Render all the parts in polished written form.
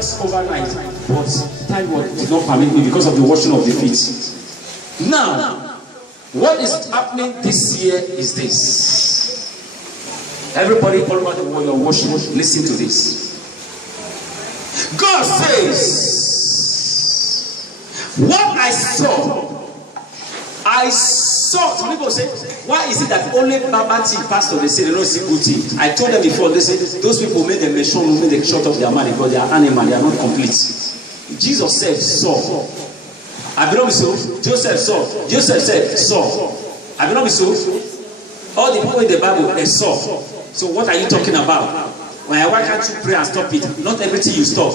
cross overnight, but time did not permit me because of the washing of the feet. Now, what is happening this year is this. Everybody all over the world, you're washing, listen to this. God says, what I saw, some people say, why is it that only Baba tea pastor they say they don't see good tea? I told them before, they say those people made them mention, made them shut off their money because they are animal, they are not complete. Jesus said, saw. I belong so. Joseph saw. Joseph said, saw. I belong so. All the people in the Bible, they saw. So what are you talking about? Why can't you pray and stop it? Not everything you stop.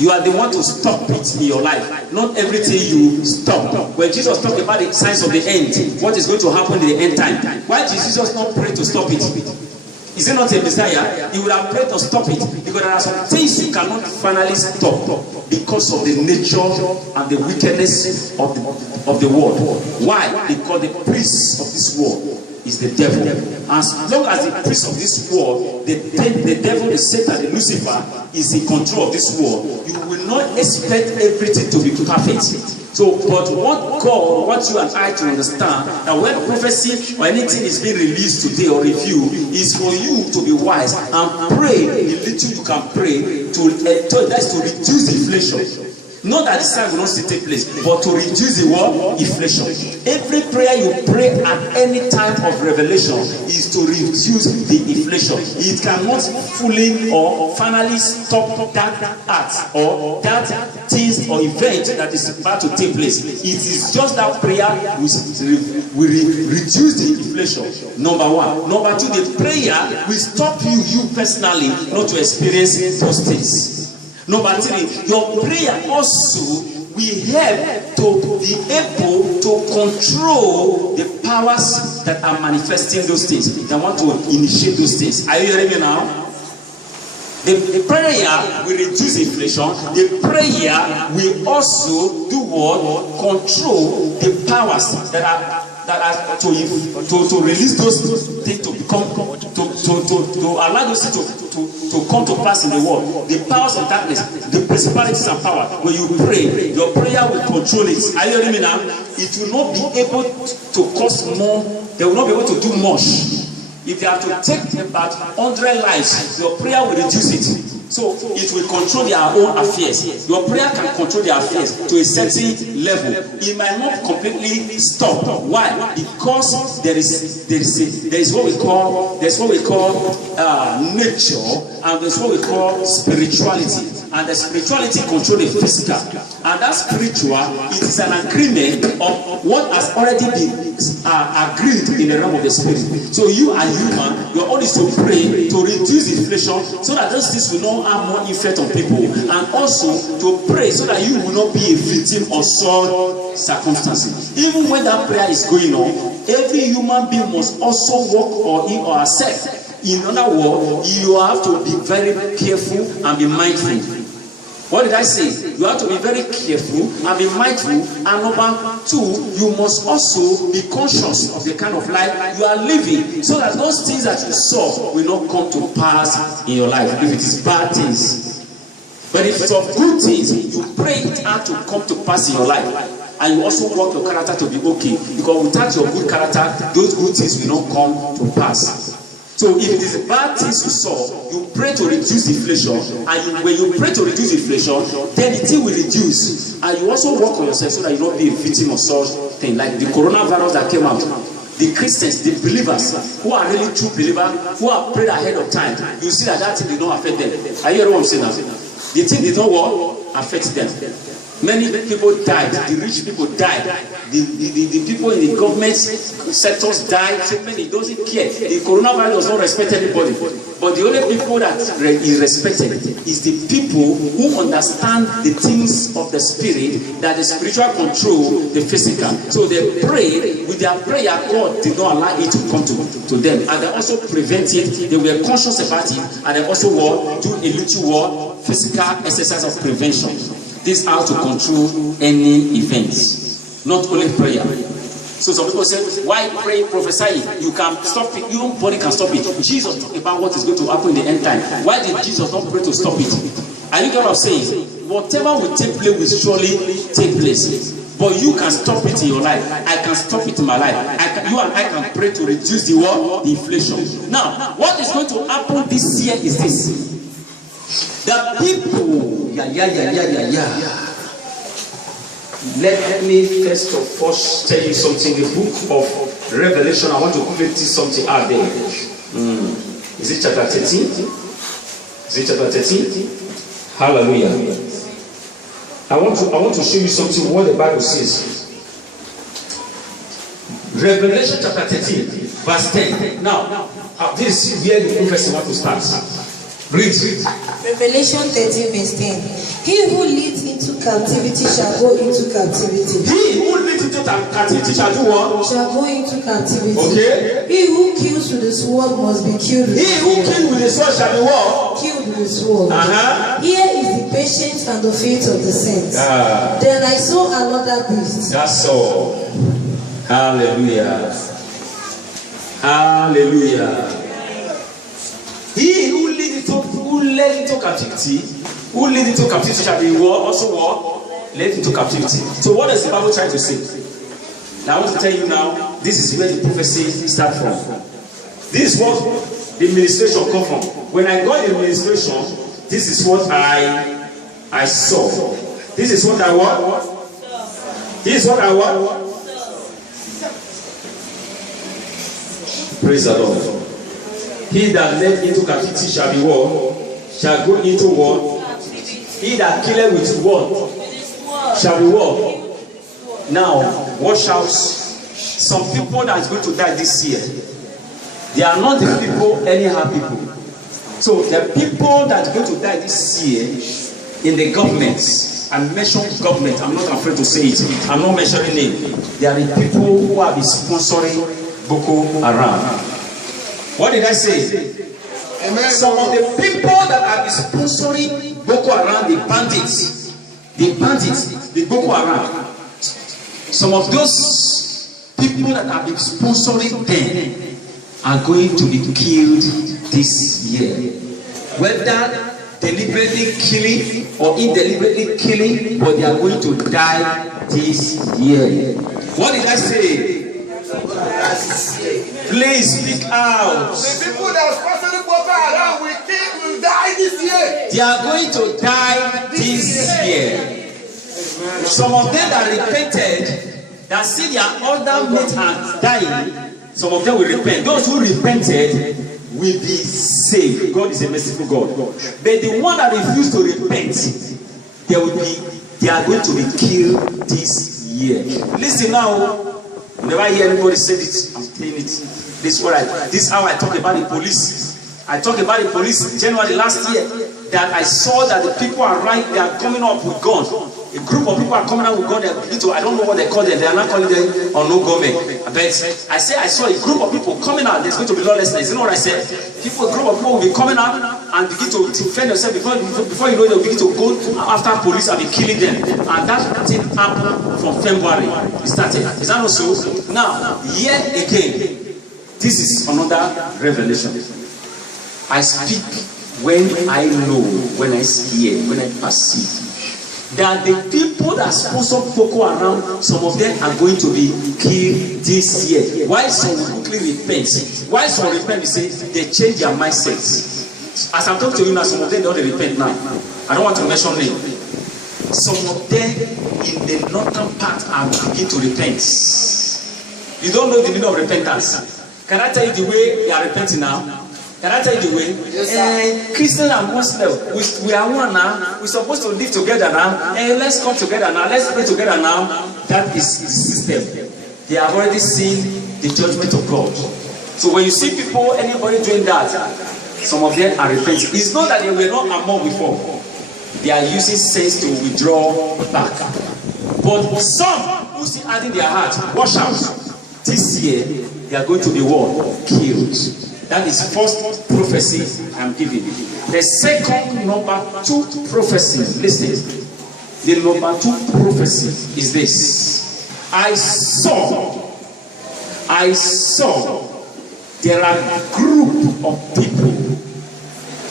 You are the one to stop it in your life. Not everything you stop. When Jesus talked about the signs of the end, what is going to happen in the end time? Why did Jesus not pray to stop it? Is it not a Messiah? He would have prayed to stop it. Because there are some things you cannot finally stop because of the nature and the wickedness of the world. Why? Because the prince of this world is the devil. As long as the prince of this world, the devil, the Satan, the Lucifer, is in control of this world, you will not expect everything to be perfect. So, but what God wants you and I to understand, that when prophecy or anything is being released today or reviewed, is for you to be wise and pray the little you can pray to reduce inflation. Not that the sign will not still take place, but to reduce the what? Inflation. Every prayer you pray at any time of revelation is to reduce the inflation. It cannot fully or finally stop that act or that thing or event that is about to take place. It is just that prayer will reduce the inflation. Number one. Number two, the prayer will stop you personally not to experience those things. Number three, your prayer also will help to be able to control the powers that are manifesting those things, that want to initiate those things. Are you hearing me now? The prayer will reduce inflation. The prayer will also do what? Control the powers that are to release those things to become to allow those things to come to pass in the world. The powers of darkness, the principalities and power. When you pray, your prayer will control it. Are you hearing me now? It will not be able to cost more. They will not be able to do much. If they have to take about 100 lives, your prayer will reduce it. So it will control their own affairs. Your prayer can control their affairs to a certain level. It might not completely stop. Why? Because there's what we call nature, and there's what we call spirituality. And the spirituality controls the physical. And that spiritual, it is an agreement of what has already been agreed in the realm of the spirit. So you are human, your own is to pray to reduce inflation so that those things will not have more effect on people, and also to pray so that you will not be a victim of such circumstances. Even when that prayer is going on, every human being must also work on him or herself. In other words, you have to be very careful and be mindful. What did I say? You have to be very careful and be mindful. And number two, you must also be conscious of the kind of life you are living, so that those things that you saw will not come to pass in your life. If it is bad things, but if it's of good things, you pray it out to come to pass in your life. And you also want your character to be okay, because without your good character, those good things will not come to pass. So if it is bad things you saw, you pray to reduce inflation, and when you pray to reduce inflation, then the thing will reduce. And you also work on yourself so that you don't be a victim of such thing, like the coronavirus that came out. The Christians, the believers, who are really true believers, who have prayed ahead of time, you see that thing did not affect them. Are you hearing what I'm saying now? The thing did not affect them. Many people died. The rich people died. The people in the government sectors died. So many doesn't care. The coronavirus does not respect anybody. But the only people that is respected is the people who understand the things of the spirit, that the spiritual control the physical. So they pray. With their prayer, God did not allow it to come to them. And they also prevent it. They were conscious about it. And they also do a little physical exercise of prevention. This is how to control any events, not only prayer. So some people say, why pray, prophesy? You can stop it. Nobody can stop it. Jesus talked about what is going to happen in the end time. Why did Jesus not pray to stop it? Are you kind of saying, whatever will take place will surely take place? But you can stop it in your life. I can stop it in my life. You and I can pray to reduce the what? The inflation. Now, what is going to happen this year is this. The people, Let me first of all tell you something. The book of Revelation, I want to quickly teach something out there. Is it chapter 13? Is it chapter 13? Hallelujah. I want to show you something what the Bible says. Revelation chapter 13, verse 10. Now, this is where the prophecy want to start. Read. Revelation 13, verse 10. He who leads into captivity shall go into captivity. He who leads into captivity shall do what? Shall go into captivity. Okay. He who kills with the sword must be killed with He who kills with the sword shall be what? Killed with the sword. Here is the patience and the faith of the saints. Then I saw another beast. That's all. Hallelujah. Hallelujah. He who led into captivity shall be led into captivity. So what does the Bible try to say? Now I want to tell you now, this is where the prophecy starts from. This is what the administration come from. When I got the administration, this is what I saw. This is what I want. This is what I want. Praise the Lord. He that led into captivity shall be what? Shall go into what? He that killeth with what? Shall be what? Now, watch out. Some people that is going to die this year, they are not the people, anyhow people. So the people that are going to die this year in the government, I mention government, I'm not afraid to say it, I'm not mentioning name. They are the people who have been sponsoring Boko Haram. What did I say? Amen. Some of the people that are sponsoring Boko Haram, the bandits, the Boko Haram, some of those people that have been sponsoring them are going to be killed this year. Whether deliberately killing or indeliberately killing, but they are going to die this year. What did I say? Please speak out. The people that are sponsoring Boko Haram will die this year. They are going to die this year. Some of them that repented, that see their older mates are dying, some of them will repent. Those who repented will be saved. God is a merciful God. But the one that refused to repent, they are going to be killed this year. Listen now. Whenever I hear anybody say it, I'm saying it. This is how I talk about the police. I talked about the police January last year. That I saw that the people are they are coming up with guns. A group of people are coming out with guns. I don't know what they call them. They are not calling them or no government. But I saw a group of people coming out. There's going to be lawlessness. You know what I said? A group of people will be coming out and begin to defend themselves. Before you know it, they'll begin to go after police and be killing them. And that thing happened from February. It started. Is that not so? Now, yet again, this is another revelation. I speak when I know, when I hear, when I perceive that the people that sponsor Boko Haram, some of them are going to be killed this year. Why some will quickly repent? Why some repent? They say they change their mindsets. As I'm talking to you now, some of them don't repent now. I don't want to mention name. Some of them in the northern part are beginning to repent. You don't know the meaning of repentance. Can I tell you the way they are repenting now? Can I tell you the way? Yes, Christian and Muslim, we are one now. We're supposed to live together now. Let's come together now. Let's pray together now. That is the system. They have already seen the judgment of God. So when you see people, anybody doing that, some of them are repenting. It's not that they were not among before. They are using sense to withdraw back. But some who still adding their heart, watch out. This year, they are going to be what? Killed. That is first prophecy I'm giving. The second number 2 prophecy, listen. The number 2 prophecy is this. I saw there are a group of people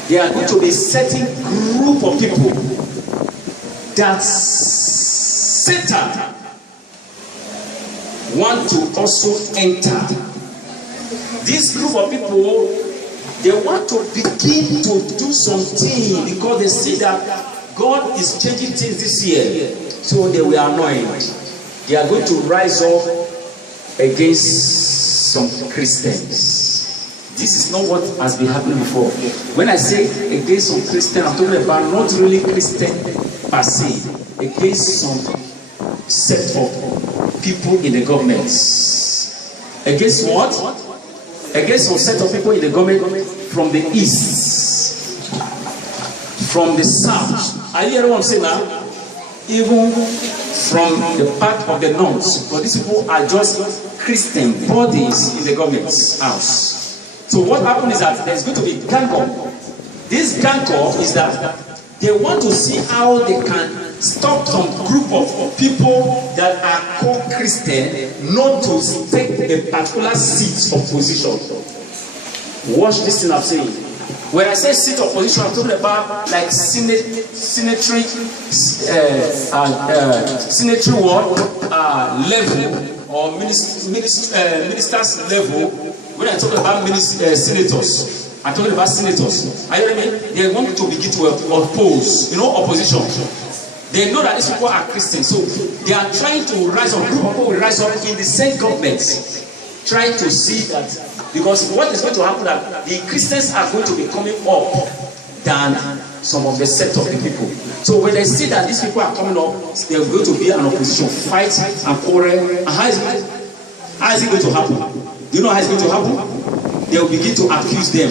there are going to be a certain group of people that Satan want to also enter. This group of people, they want to begin to do something because they see that God is changing things this year. So they were annoyed. They are going to rise up against some Christians. This is not what has been happening before. When I say against some Christians, I'm talking about not really Christian per se, against some set of people in the government. Against what? Against some set of people in the government from the east, from the south. Are you hearing what I'm saying now? Even from the part of the north. But these people are just Christian bodies in the government's house. So what happened is that there's going to be gang up. This gang up is that they want to see how they can stop some group of people that are called Christian not to take a particular seat of position. Watch this thing I'm saying. When I say seat of position, I'm talking about like senatory level or ministers level. When I talk about senators, I'm talking about senators. Are you hearing me? They want to begin to oppose, opposition. They know that these people are Christians, so they are trying to rise up. Group of people will rise up in the same government, trying to see that, because what is going to happen that the Christians are going to be coming up than some of the set of the people. So when they see that these people are coming up, they are going to be an opposition, fight and quarrel. And how is it going to happen? Do you know how it's going to happen? They will begin to accuse them.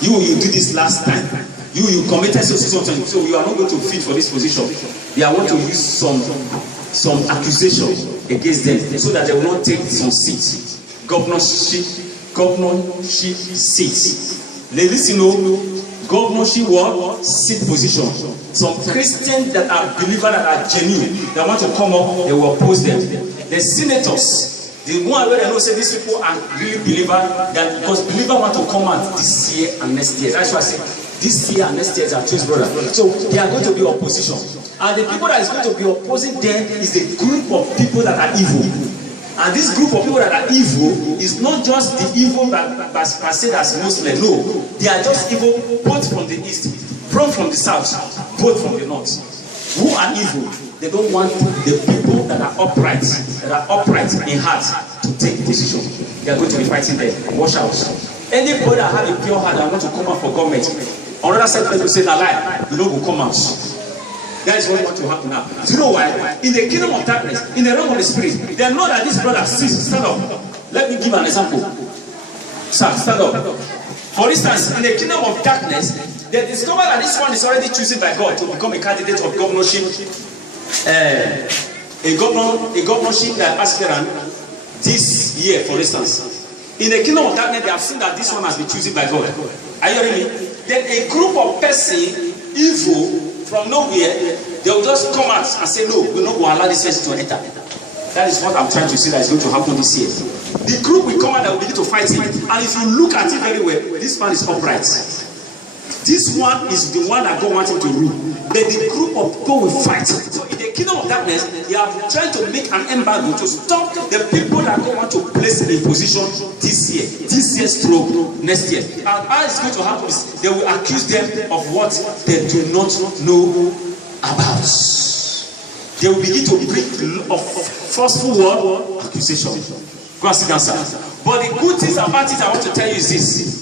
You did this last time. You committed something, so you are not going to fit for this position. They are going to use some accusation against them so that they will not take some seats. Governorship seats. Ladies, governorship what? Seat position. Some Christians that are believers that are genuine, that want to come up, they will oppose them. The senators, the one where they know say these people are really believers, that because believers want to come out this year and next year. That's why I say this year and next year are twins brothers. So they are going to be opposition. And the people that is going to be opposing them is the group of people that are evil. And this group of people that are evil is not just the evil that per se as Muslim. No, they are just evil both from the east, from the south, both from the north. Who are evil? They don't want the people that are upright in heart to take decision. They are going to be fighting them. Watch out. Anybody that have a pure heart that want to come out for government, on the other side, people say that lie, you don't go come out. That is what will happen now. Do you know why? In the kingdom of darkness, in the realm of the spirit, they know that this brother stand up. Let me give an example. Sir, stand up. For instance, in the kingdom of darkness, they discover that this one is already chosen by God to become a candidate of governorship. A governorship aspirant this year, for instance. In the kingdom of darkness, they have seen that this one has been chosen by God. Are you hearing me? Then a group of persons, evil, from nowhere, they will just come out and say, no, we're not going to allow this person to enter. That is what I'm trying to say that is going to happen this year. The group will come out and will begin to fight him. And if you look at it very well, this man is upright. This one is the one that God wants him to rule. Then the group of people will fight. So in the kingdom of darkness, they are trying to make an embargo to stop the people that God want to place in position this year stroke next year. And how it's going to happen is they will accuse them of what they do not know about. They will begin to bring a forceful word accusation. Go and sit down, sir. But the good things about it I want to tell you is this.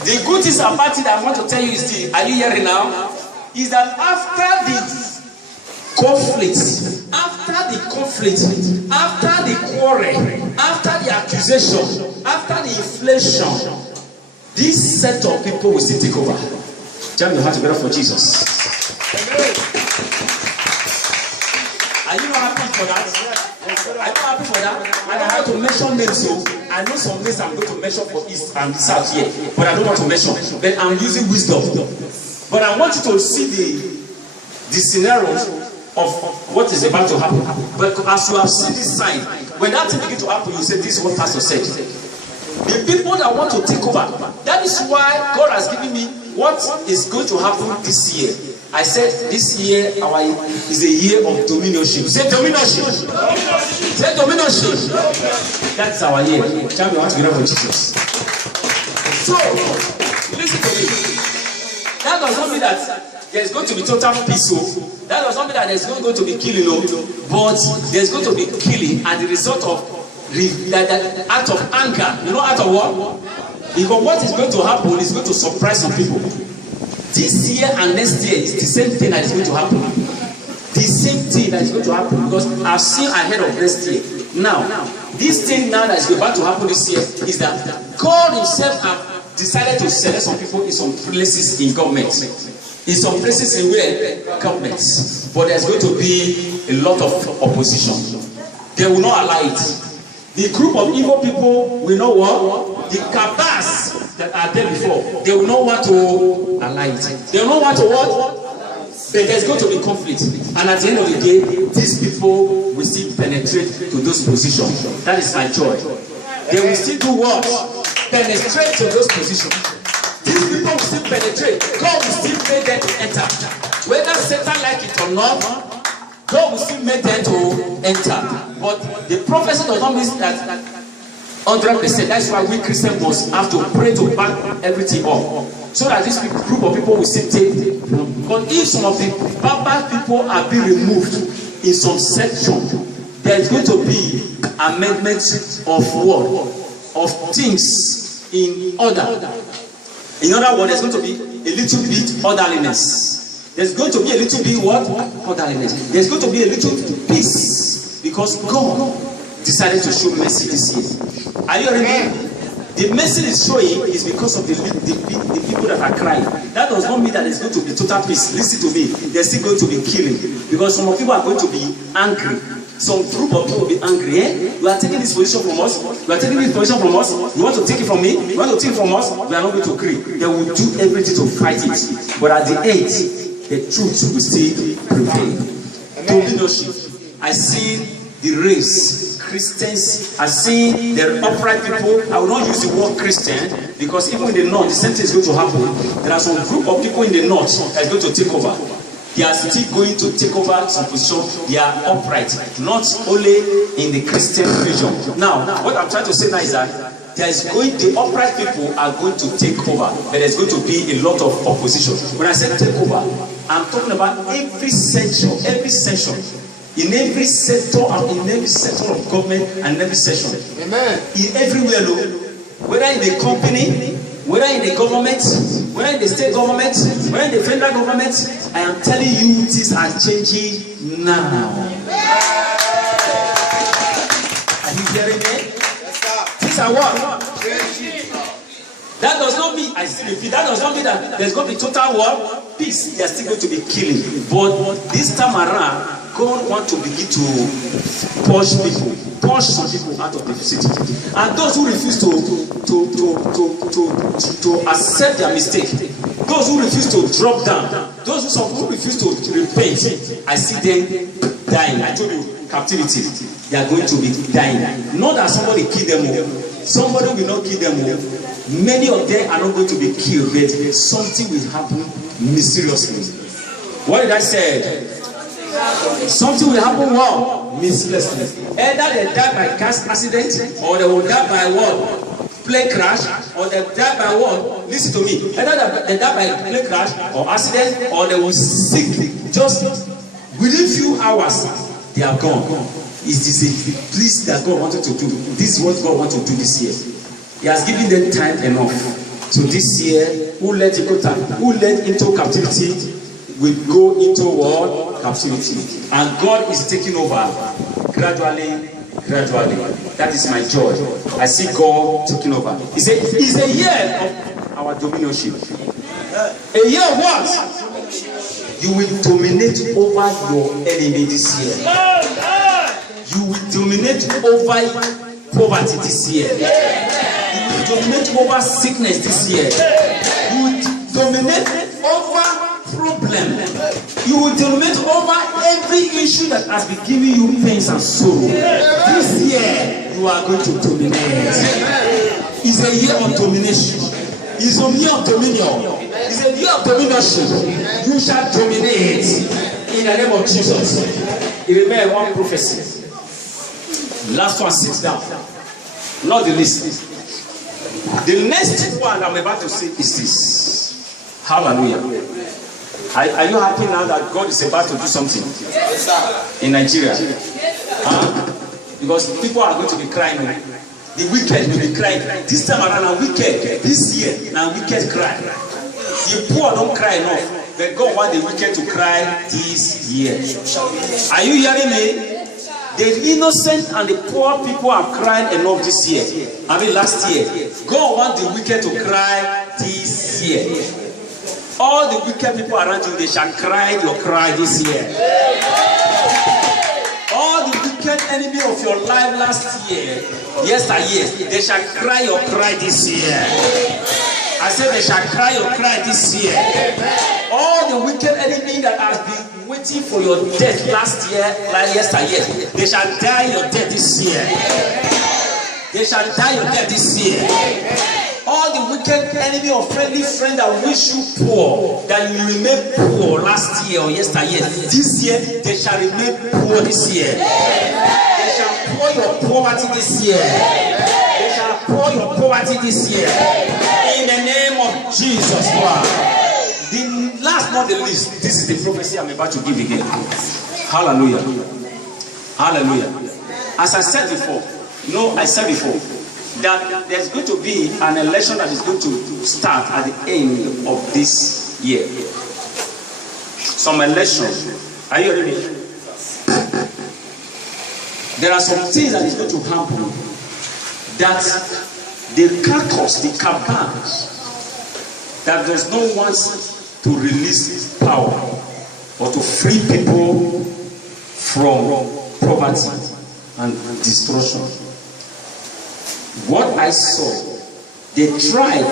The good things about it I want to tell you is this. Are you hearing now? Is that after the conflict, after the quarrel, after the accusation, after the inflation, this set of people will still take over. Jam your heart together for Jesus. Are you not happy for that? Are you not happy for that? I don't have to mention names, so I know some names I'm going to mention for East and South here, but I don't want to mention. Then I'm using wisdom. But I want you to see the scenarios of what is about to happen. But as you have seen this sign, when that thing begins to happen, you say, this is what Pastor said. The people that want to take over, That is why God has given me what is going to happen this year. I said this year is a year of dominionship. Say dominionship. Say dominionship. That's our year. Shall we want to get up for Jesus? So, listen to me. That does not mean that there's going to be total peace. That does not mean that there's going to be killing. But there's going to be killing as the result of that act of anger. You know, act of what? Because what is going to happen is going to surprise some people. This year and next year is the same thing that is going to happen. The same thing that is going to happen because I've seen ahead of next year. Now, this thing now that is about to happen this year is that God himself have decided to select some people in some places in government. In some places in where? Government. But there's going to be a lot of opposition. They will not allow it. The group of evil people will not what? The cabals that are there before, they will not want to allow it. They will not want to what? But there's going to be conflict. And at the end of the day, these people will still penetrate to those positions. That is my joy. They will still do what? Penetrate to those positions. These people will still penetrate. God will still make them to enter. Whether Satan like it or not, God will still make them to enter. But the prophecy does not mean that 100%. That's why we Christians must have to pray to back everything up. So that this group of people will still take. But if some of the bad people are being removed in some section, there is going to be amendments of what? Of things in order. In other words, there's going to be a little bit orderliness. There's going to be a little bit what? Orderliness. There's going to be a little peace. Because God decided to show mercy this year. Are you ready? The mercy is showing is because of the people that are crying. That does not mean that there's going to be total peace. Listen to me. There's still going to be killing. Because some people are going to be angry. Some group of people will be angry. You are taking this position from us. You are taking this position from us. You want to take it from me. You want to take it from us. We are not going to agree. They will do everything to fight it. But at the end, the truth will still prevail. Dominionship. I see the race. Christians are seeing the upright people. I will not use the word Christian because even in the north, the same thing is going to happen. There are some group of people in the north that is going to take over. They are still going to take over some position. They are upright, not only in the Christian region. Now, what I'm trying to say now is that the upright people are going to take over, but there's going to be a lot of opposition. When I say take over, I'm talking about every section. In every sector and in every sector of government and in every section. Amen. In everywhere, whether in the company, whether in the government, whether in the state government, whether in the federal government, I am telling you things are changing now. Are you hearing me? Yes, sir. Things are what? Changing. That does not mean that does not mean that there's going to be total war, peace. There's still going to be killing. But this time around, God wants to begin to push some people out of the city. And those who refuse to accept their mistake, those who refuse to drop down, those who refuse to repent, I see them dying. I told you, captivity. They are going to be dying. Not that somebody killed them all. Somebody will not kill them all. Many of them are not going to be killed, but something will happen mysteriously. What did I say? Something will happen what? Mysteriously. Either they die by car accident, or they will die by what? Plane crash, or they die by what? Listen to me. Either they die by plane crash or accident, or they will sick. Just within few hours, they are gone. Is this a please that God wanted to do? This is what God wanted to do this year. He has given them time enough. So this year, who led into captivity will go into what? Captivity. And God is taking over gradually. That is my joy. I see God taking over. It's a year of our dominionship. A year of what? You will dominate over your enemy this year. You will dominate over poverty this year. You will dominate over sickness this year. You will dominate over problem. You will dominate over every issue that has been giving you pains and sorrow. This year, you are going to dominate. It's a year of domination. It's a year of dominion. It's a year of dominionship. You shall dominate in the name of Jesus. You remember one prophecy. Last one, sit down. Not the least. The next one I'm about to say is this. Hallelujah. Are you happy now that God is about to do something in Nigeria? Because people are going to be crying. The wicked will be crying. This time around, I'm wicked. This year, now wicked cry. The poor don't cry enough. But God wants the wicked to cry this year. Are you hearing me? The innocent and the poor people are crying enough this year. Last year. God wants the wicked to cry this year. All the wicked people around you, they shall cry your cry this year. All the wicked enemy of your life last year, yesteryear, they shall cry your cry this year. I said they shall cry your cry this year. All the wicked enemy that has been waiting for your death last year, like yesteryear, they shall die your death this year. They shall die your death this year. All the wicked enemy or friendly friend that wish you poor, that you remain poor last year or yesteryear, this year they shall remain poor this year. They shall pour your poverty this year. They shall pour your poverty this year. In the name of Jesus Christ. The last not the least, this is the prophecy I'm about to give again. Hallelujah. Hallelujah. As I said before, that there's going to be an election that is going to start at the end of this year. Some election. Are you ready? There are some things that is going to happen that the caucus, the cabal, that does not want to release power or to free people from poverty and destruction. What I saw, they tried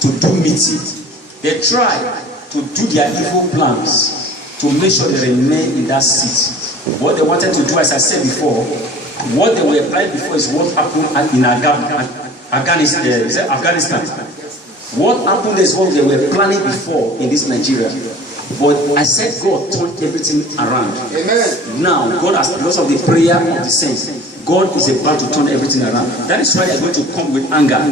to do meeting. They tried to do their evil plans to make sure they remain in that seat. What they wanted to do, as I said before, what they were planning before is what happened in Afghanistan. What happened is what they were planning before in this Nigeria. But I said God turned everything around. Amen. Now, God has, because of the prayer of the saints, God is about to turn everything around. That is why they are going to come with anger.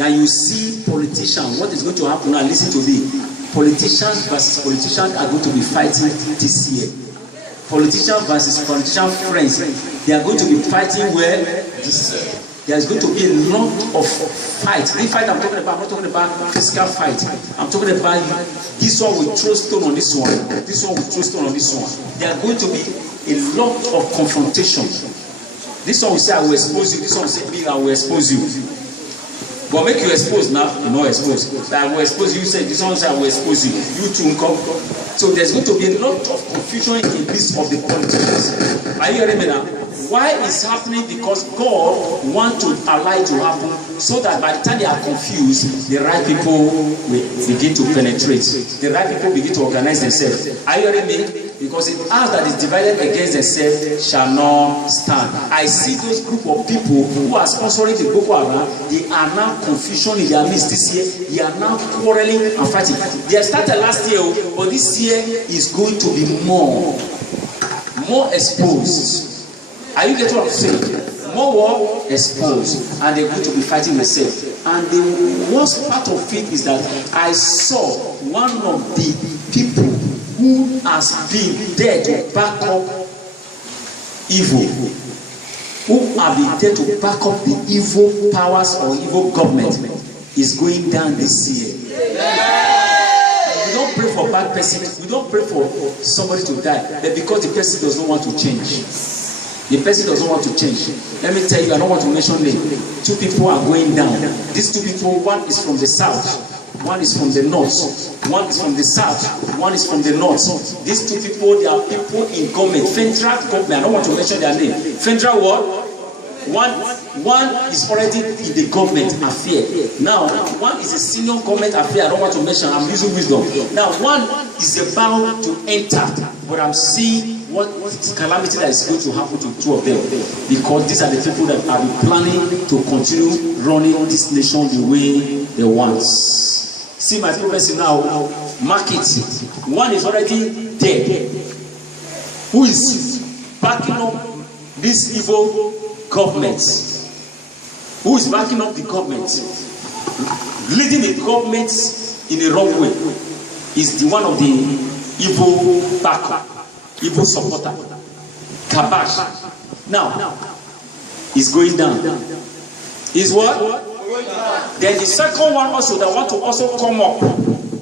Now you see politicians, what is going to happen now? Listen to me. Politicians versus politicians are going to be fighting this year. Politician versus politician friends, they are going to be fighting where this year. There is going to be a lot of fight. The fight I'm talking about, I'm not talking about physical fight. I'm talking about this one will throw stone on this one. This one will throw stone on this one. There are going to be a lot of confrontation. This one will say, I will expose you. This one will say, me, I will expose you. But make you expose now, you know expose. I will expose you. You say, this one will say, I will expose you. You too come. So there's going to be a lot of confusion in this of the politics. Are you hearing me now? Why is happening? Because God wants to allow it to happen so that by the time they are confused, the right people will begin to penetrate. The right people begin to organize themselves. Are you hearing me? Because the house that is divided against themselves shall not stand. I see those group of people who are sponsoring the Boko Haram. They are now confusion in their midst this year. They are now quarreling and fighting. They started last year, but this year is going to be more exposed. Are you getting what I'm saying? More exposed, and they're going to be fighting themselves. And the worst part of it is that I saw one of the people who has been there to back up evil, who have been there to back up the evil powers or evil government, is going down this year. We don't pray for bad person. We don't pray for somebody to die, but because the person does not want to change. The person doesn't want to change. Let me tell you, I don't want to mention name. Two people are going down. These two people, one is from the south, one is from the north. One is from the south, one is from the north. These two people, they are people in government, federal government. I don't want to mention their name. Federal what? One is already in the government affair. Now, one is a senior government affair. I don't want to mention. I'm using wisdom. Now, one is about to enter, but I'm seeing what calamity that is going to happen to two of them, because these are the people that are planning to continue running this nation the way they want. See my prophecy now. Mark it. One is already dead. Who is backing up this evil government? Who is backing up the government? Leading the government in a wrong way is the one of the evil backer, evil supporter. Kabash. Now, is going down. Is what? Then the second one also that want to also come up,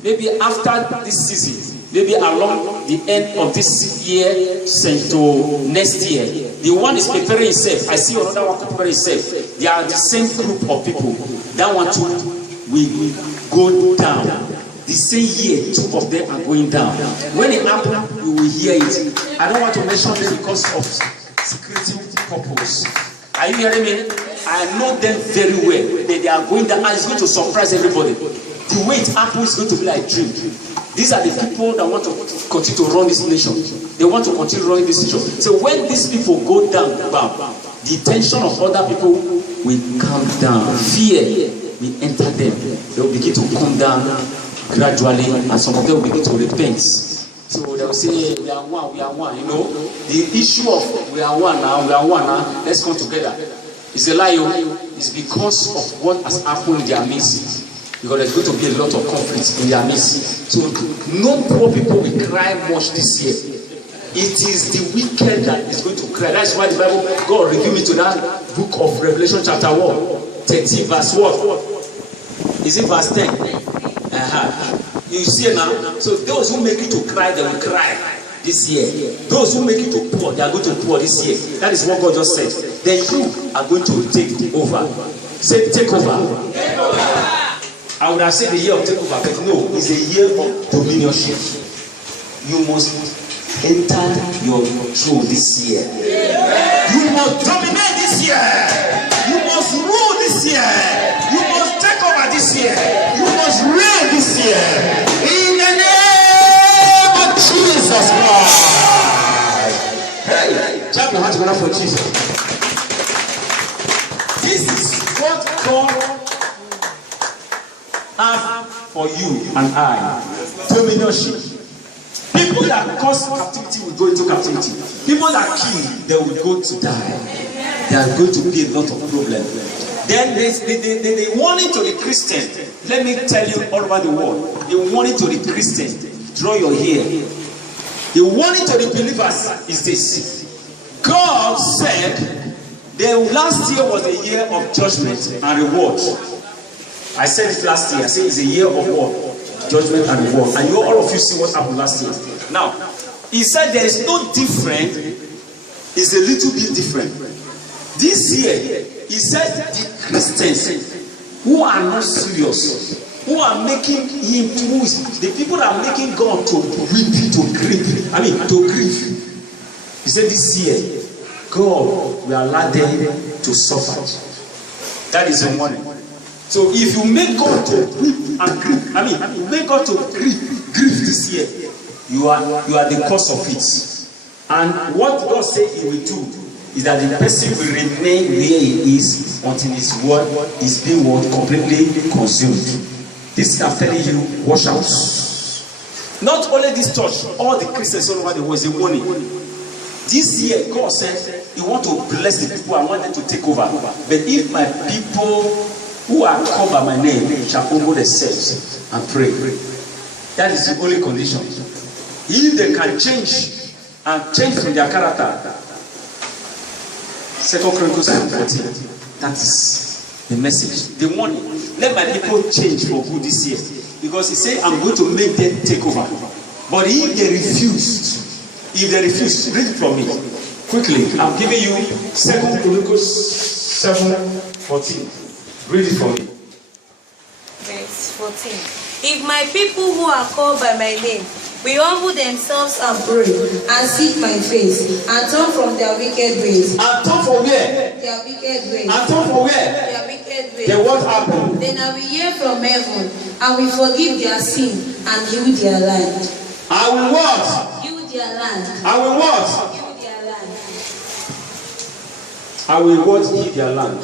maybe after this season, maybe along the end of this year sent to next year. The one is preparing himself. I see another one preparing himself. They are the same group of people. That one too will go down. The same year, two of them are going down. When it happens, you will hear it. I don't want to mention them because of security purpose. Are you hearing me? I know them very well. They are going down and it's going to surprise everybody. The way it happens is going to be like a dream. These are the people that want to continue to run this nation. They want to continue running this nation. So when these people go down, the tension of other people will calm down. Fear will enter them. They will begin to calm down gradually, and some of them will begin to repent. So they will say, we are one, you know. The issue of we are one now, let's come together. It's a lie. It's because of what has happened in their midst. Because there's going to be a lot of conflict in their midst. So no poor people will cry much this year. It is the wicked that is going to cry. That's why the Bible, God revealed me to that book of Revelation chapter 13 verse what? Is it verse 10? You see now? So those who make it to cry, they will cry this year. Those who make it to pour, they are going to pour this year. That is what God just said. Then you are going to take over. Say take over. Take over. I would have said the year of takeover, but no, it's a year of dominionship. You must enter your throne this year. You must dominate this year. You must rule this year. You must take over this year. You must reign this year. In the name of Jesus Christ. Hey, clap your hands together for Jesus. This is what God have for you and I. Dominionship. People that cause captivity will go into captivity. People that kill, they will go to die. There are going to be a lot of problems. Then the warning to the Christian. Let me tell you all over the world. The warning to the Christian. Draw your ear. The warning to the believers is this. God said the last year was a year of judgment and reward. I said it last year. I said it's a year of what? Judgment and reward. And you all of you see what happened last year. Now, he said there is no different. It's a little bit different. This year, he said the Christians who are not serious, who are making him to lose, the people that are making God to weep, to grieve. To grieve. He said this year, God will allow them to suffer. That is the warning. So if you make God to weep and grieve, make God to grieve this year, you are the cause of it. And what God said He will do is that the person will remain where he is until his word is being completely consumed. This I'm telling you, watch out. Not only this church, all the Christians all over the world is a warning. This year, God said He wants to bless the people. I want them to take over. But if my people who are called by my name shall humble themselves and pray. That is the only condition. If they can change from their character. 2 Chronicles 14. That is the message. The warning. Let my people change for good this year. Because He said, I'm going to make them take over. But if they refuse, read it from me. Quickly, I'm giving you 2 Chronicles 7:14. Read it for me. Verse 14. If my people who are called by my name will humble themselves and pray and seek my face and turn from their wicked ways. And turn from where? Their wicked ways. And turn from where? Their wicked ways. Then what happened? Then I will hear from heaven and will forgive their sin and heal their land. I will what? Heal their land. I will what? Heal their land. I will what? Heal their land.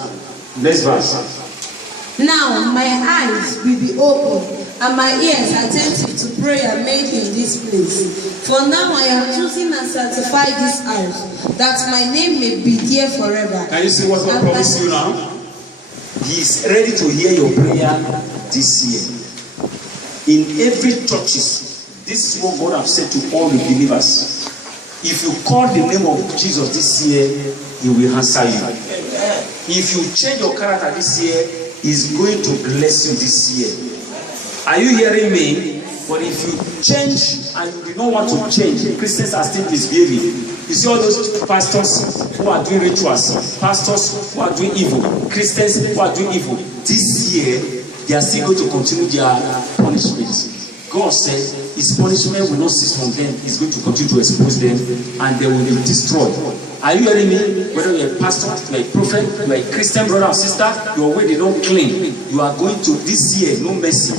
Next verse. Now my eyes will be open, and my ears attentive to prayer made in this place. For now I am choosing and sanctify this house, that my name may be there forever. Can you see what God promised you now? He is ready to hear your prayer this year. In every churches, this is what God has said to all the believers. If you call the name of Jesus this year, He will answer you. If you change your character this year, He's going to bless you this year. Are you hearing me? But if you change and you do not want to change, Christians are still misbehaving. You see all those pastors who are doing rituals, pastors who are doing evil, Christians who are doing evil. This year, they are still going to continue their punishment. God said His punishment will not cease from them. He's going to continue to expose them and they will be destroyed. Are you hearing me? Whether you're a pastor, you're a prophet, you're a Christian brother or sister, your way they don't clean. You are going to, this year, no mercy,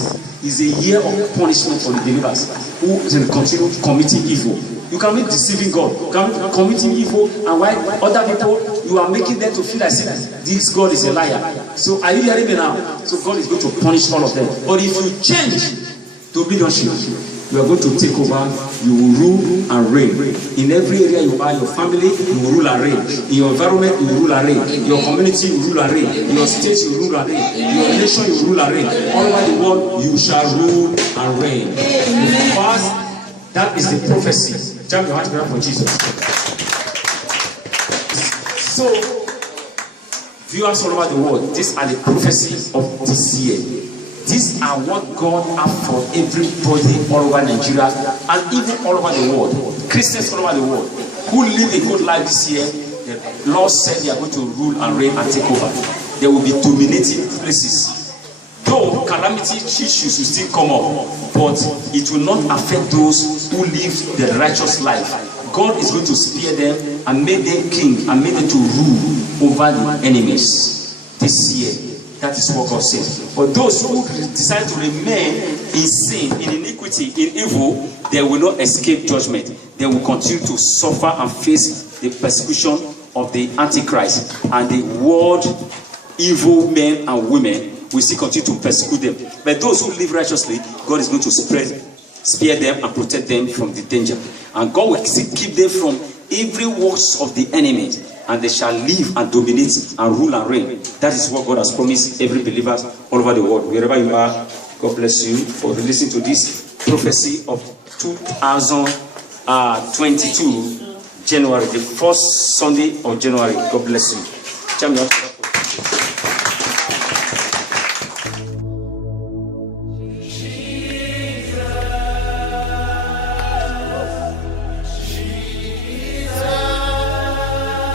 is a year of punishment for the believers who will continue committing evil. You can be deceiving God. You can be committing evil, and while other people, you are making them to feel like this God is a liar. So are you hearing me now? So God is going to punish all of them. But if you change to leadership, you are going to take over. You will rule and reign. In every area you are, your family, you will rule and reign. In your environment, you will rule and reign. In your community, you will rule and reign. In your state, you will rule and reign. In your nation, you will rule and reign. All over the world, you shall rule and reign. Because that is the prophecy. Jump your hands together for Jesus. So, viewers all over the world, these are the prophecies of this year. These are what God has for everybody all over Nigeria and even all over the world. Christians all over the world who live a good life this year, the Lord said they are going to rule and reign and take over. They will be dominating places. Though calamity issues will still come up, but it will not affect those who live the righteous life. God is going to spare them and make them king and make them to rule over the enemies this year. That is what God says. But those who decide to remain in sin, in iniquity, in evil, they will not escape judgment. They will continue to suffer and face the persecution of the Antichrist. And the world, evil men and women will still continue to persecute them. But those who live righteously, God is going to spare them and protect them from the danger. And God will keep them from every works of the enemy. And they shall live and dominate and rule and reign. That is what God has promised every believer all over the world. Wherever you are, God bless you for listening to this prophecy of 2022 January, the first Sunday of January. God bless you.